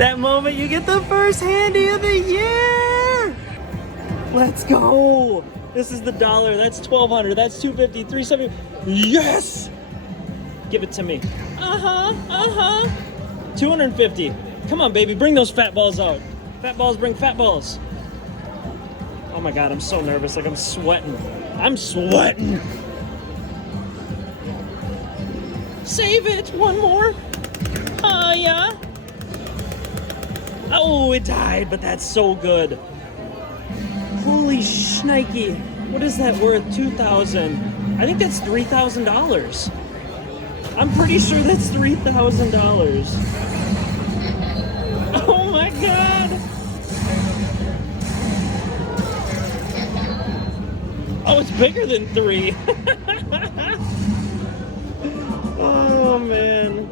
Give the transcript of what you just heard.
That moment you get the first handy of the year. Let's go. This is the dollar. That's 1,200. That's 250. 370. Yes. Give it to me. 250. Come on, baby. Bring those fat balls out. Fat balls bring fat balls. Oh my God, I'm so nervous. Like I'm sweating. I'm sweating. Save it. One more. Yeah. Oh, it died, but that's so good. Holy shnikey. What is that worth? 2,000. I think that's $3,000. I'm pretty sure that's $3,000. Oh my God. Oh, it's bigger than 3. Oh man.